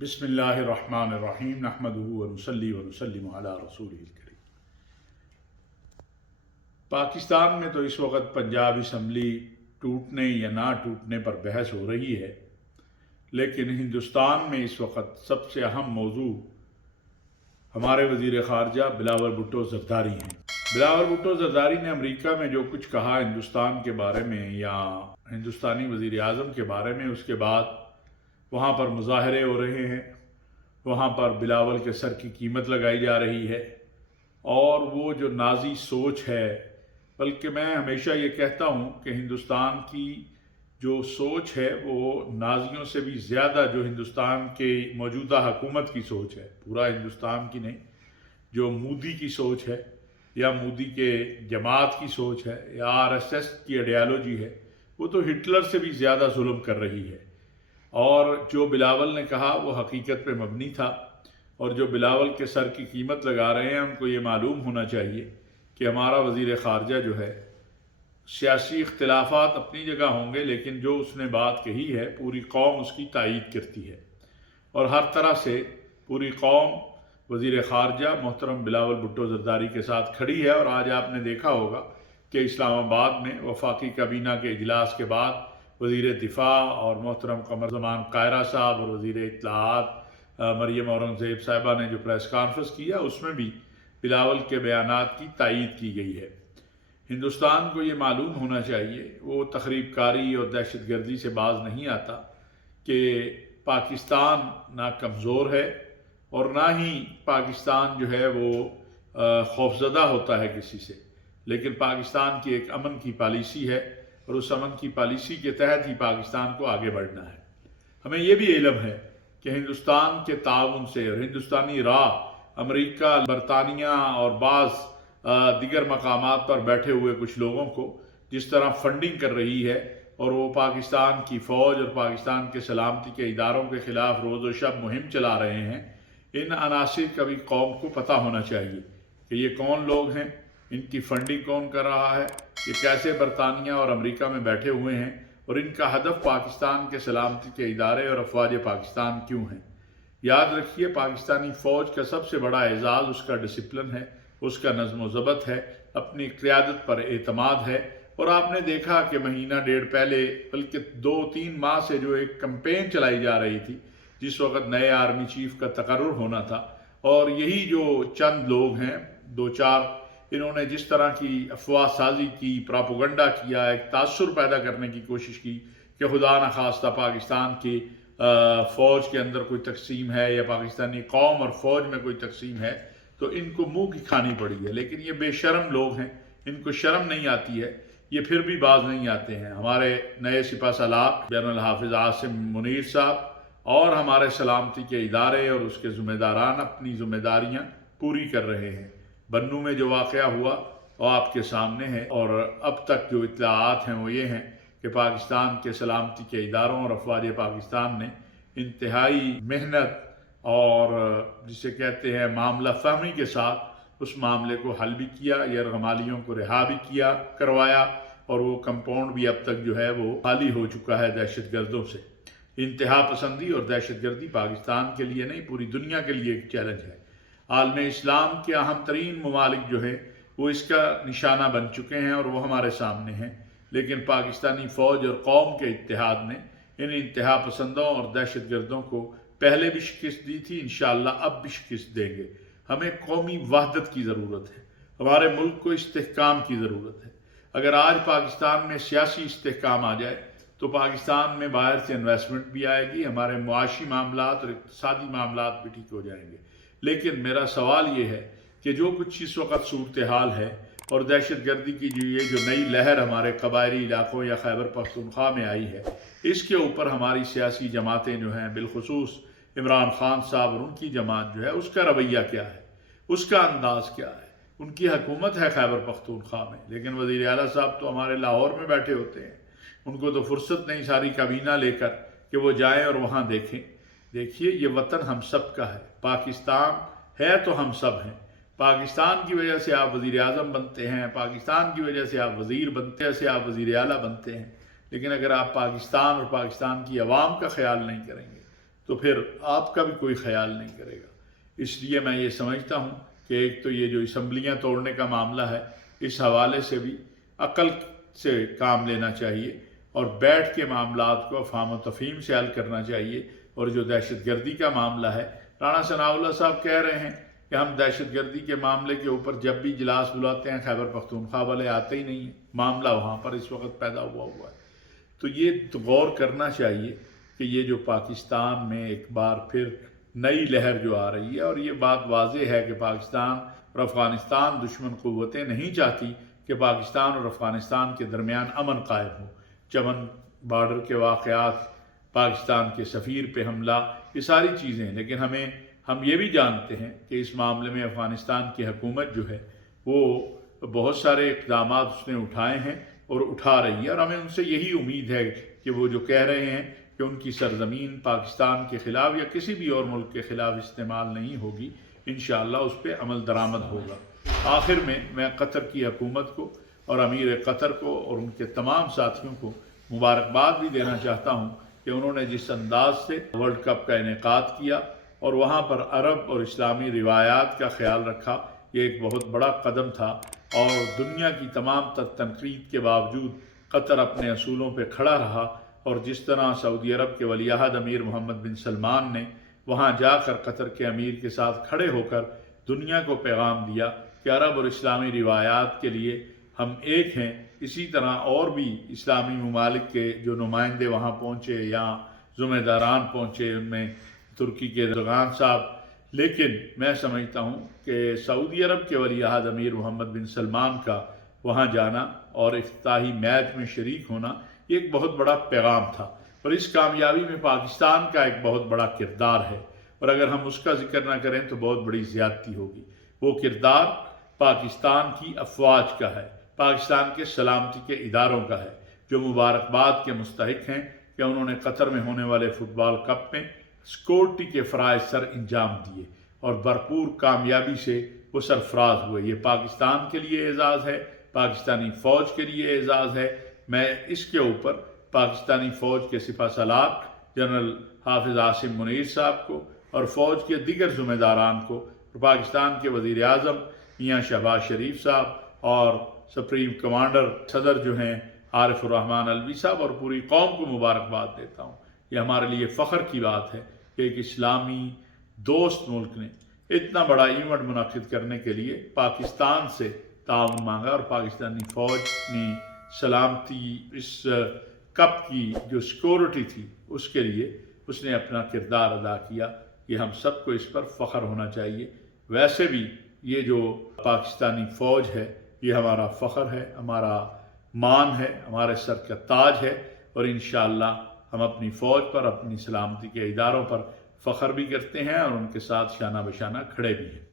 بسم اللہ الرحمن الرحیم نحمدہ ونصلی ونسلم علی رسولہ الکریم۔ پاکستان میں تو اس وقت پنجاب اسمبلی ٹوٹنے یا نہ ٹوٹنے پر بحث ہو رہی ہے، لیکن ہندوستان میں اس وقت سب سے اہم موضوع ہمارے وزیر خارجہ بلاول بھٹو زرداری ہیں۔ بلاول بھٹو زرداری نے امریکہ میں جو کچھ کہا ہندوستان کے بارے میں یا ہندوستانی وزیر اعظم کے بارے میں، اس کے بعد وہاں پر مظاہرے ہو رہے ہیں، وہاں پر بلاول کے سر کی قیمت لگائی جا رہی ہے، اور وہ جو نازی سوچ ہے، بلکہ میں ہمیشہ یہ کہتا ہوں کہ ہندوستان کی جو سوچ ہے وہ نازیوں سے بھی زیادہ جو ہندوستان کے موجودہ حکومت کی سوچ ہے، پورا ہندوستان کی نہیں، جو مودی کی سوچ ہے یا مودی کے جماعت کی سوچ ہے یا RSS کی آئیڈیالوجی ہے، وہ تو ہٹلر سے بھی زیادہ ظلم کر رہی ہے۔ اور جو بلاول نے کہا وہ حقیقت پہ مبنی تھا، اور جو بلاول کے سر کی قیمت لگا رہے ہیں ان کو یہ معلوم ہونا چاہیے کہ ہمارا وزیر خارجہ جو ہے، سیاسی اختلافات اپنی جگہ ہوں گے لیکن جو اس نے بات کہی ہے پوری قوم اس کی تائید کرتی ہے، اور ہر طرح سے پوری قوم وزیر خارجہ محترم بلاول بھٹو زرداری کے ساتھ کھڑی ہے۔ اور آج آپ نے دیکھا ہوگا کہ اسلام آباد میں وفاقی کابینہ کے اجلاس کے بعد وزیر دفاع اور محترم قمر زمان قاہرہ صاحب اور وزیر اطلاعات مریم اورنگزیب صاحبہ نے جو پریس کانفرنس کیا، اس میں بھی بلاول کے بیانات کی تائید کی گئی ہے۔ ہندوستان کو یہ معلوم ہونا چاہیے، وہ تخریب کاری اور دہشت گردی سے باز نہیں آتا، کہ پاکستان نہ کمزور ہے اور نہ ہی پاکستان جو ہے وہ خوفزدہ ہوتا ہے کسی سے، لیکن پاکستان کی ایک امن کی پالیسی ہے، اور اس امن کی پالیسی کے تحت ہی پاکستان کو آگے بڑھنا ہے۔ ہمیں یہ بھی علم ہے کہ ہندوستان کے تعاون سے اور ہندوستانی راہ امریکہ، برطانیہ اور بعض دیگر مقامات پر بیٹھے ہوئے کچھ لوگوں کو جس طرح فنڈنگ کر رہی ہے، اور وہ پاکستان کی فوج اور پاکستان کے سلامتی کے اداروں کے خلاف روز و شب مہم چلا رہے ہیں، ان عناصر کا بھی قوم کو پتہ ہونا چاہیے کہ یہ کون لوگ ہیں، ان کی فنڈنگ کون کر رہا ہے، یہ کیسے برطانیہ اور امریکہ میں بیٹھے ہوئے ہیں، اور ان کا ہدف پاکستان کے سلامتی کے ادارے اور افواج پاکستان کیوں ہیں۔ یاد رکھیے، پاکستانی فوج کا سب سے بڑا اعزاز اس کا ڈسپلن ہے، اس کا نظم و ضبط ہے، اپنی قیادت پر اعتماد ہے۔ اور آپ نے دیکھا کہ مہینہ ڈیڑھ پہلے، بلکہ 2-3 ماہ سے جو ایک کمپین چلائی جا رہی تھی، جس وقت نئے آرمی چیف کا تقرر ہونا تھا، اور یہی جو چند لوگ ہیں، 2-4، انہوں نے جس طرح کی افواہ سازی کی، پراپوگنڈا کیا، ایک تاثر پیدا کرنے کی کوشش کی کہ خدا نخواستہ پاکستان کی فوج کے اندر کوئی تقسیم ہے یا پاکستانی قوم اور فوج میں کوئی تقسیم ہے، تو ان کو منہ کی کھانی پڑی ہے۔ لیکن یہ بے شرم لوگ ہیں، ان کو شرم نہیں آتی ہے، یہ پھر بھی باز نہیں آتے ہیں۔ ہمارے نئے سپہ سالار جنرل الحافظ عاصم منیر صاحب اور ہمارے سلامتی کے ادارے اور اس کے ذمہ داران اپنی ذمہ داریاں پوری کر رہے ہیں۔ بنوں میں جو واقعہ ہوا وہ آپ کے سامنے ہے، اور اب تک جو اطلاعات ہیں وہ یہ ہیں کہ پاکستان کے سلامتی کے اداروں اور افواج پاکستان نے انتہائی محنت اور جسے کہتے ہیں معاملہ فہمی کے ساتھ اس معاملے کو حل بھی کیا، یرغمالیوں کو رہا بھی کروایا، اور وہ کمپاؤنڈ بھی اب تک جو ہے وہ خالی ہو چکا ہے دہشت گردوں سے۔ انتہا پسندی اور دہشت گردی پاکستان کے لیے نہیں، پوری دنیا کے لیے ایک چیلنج ہے۔ عالم اسلام کے اہم ترین ممالک جو ہیں وہ اس کا نشانہ بن چکے ہیں اور وہ ہمارے سامنے ہیں، لیکن پاکستانی فوج اور قوم کے اتحاد نے ان انتہا پسندوں اور دہشت گردوں کو پہلے بھی شکست دی تھی، انشاءاللہ اب بھی شکست دیں گے۔ ہمیں قومی وحدت کی ضرورت ہے، ہمارے ملک کو استحکام کی ضرورت ہے۔ اگر آج پاکستان میں سیاسی استحکام آ جائے تو پاکستان میں باہر سے انویسٹمنٹ بھی آئے گی، ہمارے معاشی معاملات اور اقتصادی معاملات بھی ٹھیک ہو جائیں گے۔ لیکن میرا سوال یہ ہے کہ جو کچھ اس وقت صورتحال ہے اور دہشت گردی کی یہ جو نئی لہر ہمارے قبائلی علاقوں یا خیبر پختونخوا میں آئی ہے، اس کے اوپر ہماری سیاسی جماعتیں جو ہیں، بالخصوص عمران خان صاحب اور ان کی جماعت جو ہے، اس کا رویہ کیا ہے، اس کا انداز کیا ہے۔ ان کی حکومت ہے خیبر پختونخوا میں، لیکن وزیر اعلیٰ صاحب تو ہمارے لاہور میں بیٹھے ہوتے ہیں، ان کو تو فرصت نہیں ساری کابینہ لے کر کہ وہ جائیں اور وہاں دیکھیں۔ دیکھیے، یہ وطن ہم سب کا ہے، پاکستان ہے تو ہم سب ہیں۔ پاکستان کی وجہ سے آپ وزیر اعظم بنتے ہیں، پاکستان کی وجہ سے آپ وزیر بنتے ہیں، سے آپ وزیر اعلیٰ بنتے ہیں، لیکن اگر آپ پاکستان اور پاکستان کی عوام کا خیال نہیں کریں گے تو پھر آپ کا بھی کوئی خیال نہیں کرے گا۔ اس لیے میں یہ سمجھتا ہوں کہ ایک تو یہ جو اسمبلیاں توڑنے کا معاملہ ہے، اس حوالے سے بھی عقل سے کام لینا چاہیے اور بیٹھ کے معاملات کو افہام و تفہیم سے حل کرنا چاہیے۔ اور جو دہشت گردی کا معاملہ ہے، رانا ثناء اللہ صاحب کہہ رہے ہیں کہ ہم دہشت گردی کے معاملے کے اوپر جب بھی اجلاس بلاتے ہیں خیبر پختونخوا والے آتے ہی نہیں ہیں، معاملہ وہاں پر اس وقت پیدا ہوا ہے۔ تو یہ غور کرنا چاہیے کہ یہ جو پاکستان میں ایک بار پھر نئی لہر جو آ رہی ہے، اور یہ بات واضح ہے کہ پاکستان اور افغانستان دشمن قوتیں نہیں چاہتی کہ پاکستان اور افغانستان کے درمیان امن قائم ہو۔ چمن بارڈر کے واقعات، پاکستان کے سفیر پہ حملہ، یہ ساری چیزیں، لیکن ہم یہ بھی جانتے ہیں کہ اس معاملے میں افغانستان کی حکومت جو ہے وہ بہت سارے اقدامات اس نے اٹھائے ہیں اور اٹھا رہی ہے، اور ہمیں ان سے یہی امید ہے کہ وہ جو کہہ رہے ہیں کہ ان کی سرزمین پاکستان کے خلاف یا کسی بھی اور ملک کے خلاف استعمال نہیں ہوگی، انشاءاللہ اس پہ عمل درآمد ہوگا۔ آخر میں قطر کی حکومت کو اور امیر قطر کو اور ان کے تمام ساتھیوں کو مبارکباد بھی دینا چاہتا ہوں کہ انہوں نے جس انداز سے ورلڈ کپ کا انعقاد کیا اور وہاں پر عرب اور اسلامی روایات کا خیال رکھا، یہ ایک بہت بڑا قدم تھا، اور دنیا کی تمام تر تنقید کے باوجود قطر اپنے اصولوں پہ کھڑا رہا، اور جس طرح سعودی عرب کے ولی عہد امیر محمد بن سلمان نے وہاں جا کر قطر کے امیر کے ساتھ کھڑے ہو کر دنیا کو پیغام دیا کہ عرب اور اسلامی روایات کے لیے ہم ایک ہیں، اسی طرح اور بھی اسلامی ممالک کے جو نمائندے وہاں پہنچے یا ذمہ داران پہنچے، ان میں ترکی کے ایردوغان صاحب۔ لیکن میں سمجھتا ہوں کہ سعودی عرب کے ولی عہد امیر محمد بن سلمان کا وہاں جانا اور افتتاحی میچ میں شریک ہونا یہ ایک بہت بڑا پیغام تھا، اور اس کامیابی میں پاکستان کا ایک بہت بڑا کردار ہے، اور اگر ہم اس کا ذکر نہ کریں تو بہت بڑی زیادتی ہوگی۔ وہ کردار پاکستان کی افواج کا ہے، پاکستان کے سلامتی کے اداروں کا ہے، جو مبارکباد کے مستحق ہیں کہ انہوں نے قطر میں ہونے والے فٹ بال کپ میں سیکورٹی کے فرائض سر انجام دیے اور بھرپور کامیابی سے وہ سرفراز ہوئے۔ یہ پاکستان کے لیے اعزاز ہے، پاکستانی فوج کے لیے اعزاز ہے۔ میں اس کے اوپر پاکستانی فوج کے سپہ سالار جنرل حافظ عاصم منیر صاحب کو اور فوج کے دیگر ذمہ داران کو، اور پاکستان کے وزیر اعظم میاں شہباز شریف صاحب اور سپریم کمانڈر صدر جو ہیں عارف الرحمن الوی صاحب اور پوری قوم کو مبارکباد دیتا ہوں۔ یہ ہمارے لیے فخر کی بات ہے کہ ایک اسلامی دوست ملک نے اتنا بڑا ایونٹ منعقد کرنے کے لیے پاکستان سے تعاون مانگا، اور پاکستانی فوج نے سلامتی، اس کپ کی جو سیکورٹی تھی اس کے لیے اس نے اپنا کردار ادا کیا۔ یہ ہم سب کو اس پر فخر ہونا چاہیے۔ ویسے بھی یہ جو پاکستانی فوج ہے یہ ہمارا فخر ہے، ہمارا مان ہے، ہمارے سر کا تاج ہے، اور انشاءاللہ ہم اپنی فوج پر، اپنی سلامتی کے اداروں پر فخر بھی کرتے ہیں اور ان کے ساتھ شانہ بشانہ کھڑے بھی ہیں۔